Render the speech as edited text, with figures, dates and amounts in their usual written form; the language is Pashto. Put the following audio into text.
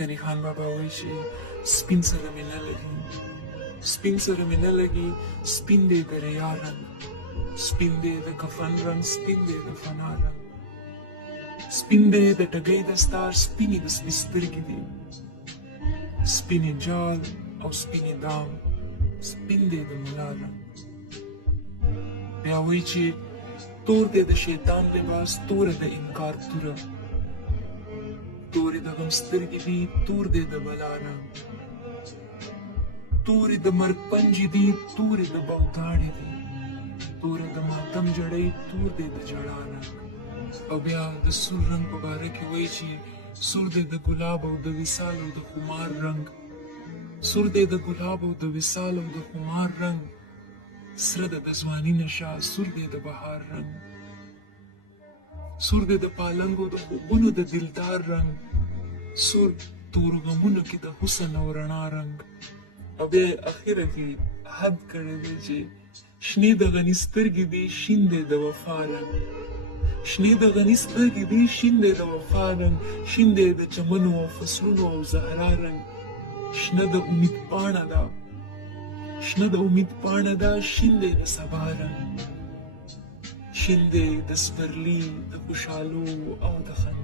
غني خان بابا وایي چې سپین سره مې نه لګي، سپین سره مې نه لګي، سپین دی د ریا رنګ، سپین دی د کفن رنګ، سپین دی د فنا رنګ، سپین دی د ټګۍ دستار، سپینې د سپي سترګې دي، سپینې جال او سپینې دام، سپین دی د ملا رنګ. بیا وایي چې تور دی د شیطان لباس، توره د انکار توره، تورې د غم سترګې دي، تور دی د بلا رنګ، تورې د مرګ پنجې دي، تورې د بوتاړې دي، توره د ماتم جړۍ، تور دی د ژړا رنګ. او بیا د سور رنګ په باره کې وایي چې سور دی د ګلاب او د وصال او د خمار رنګ، سور دی د ګلاب او د وصال او د خمار رنګ، سره د ځواني نشه، سور دی د بهار رنګ، سور دی د پالنګ او د خوبونو د دلدار رنګ، سور تورو غمونو کې د حسن او رڼا رنګ. او بیا اخره کې حد کړی دی چې شنې د غني سترګې دي، شین دی د وفا رنګ، شنې د غني سترګې دي، شین دی د وفا رنګ، شین دی د چمنو او فصلونو او زهرا رنګ، شنه د امید پاڼه ده، شنه د امید پاڼه ده، شین دی د سبا رنګ، شین دی د سپرلي د خوشحالو او د خندا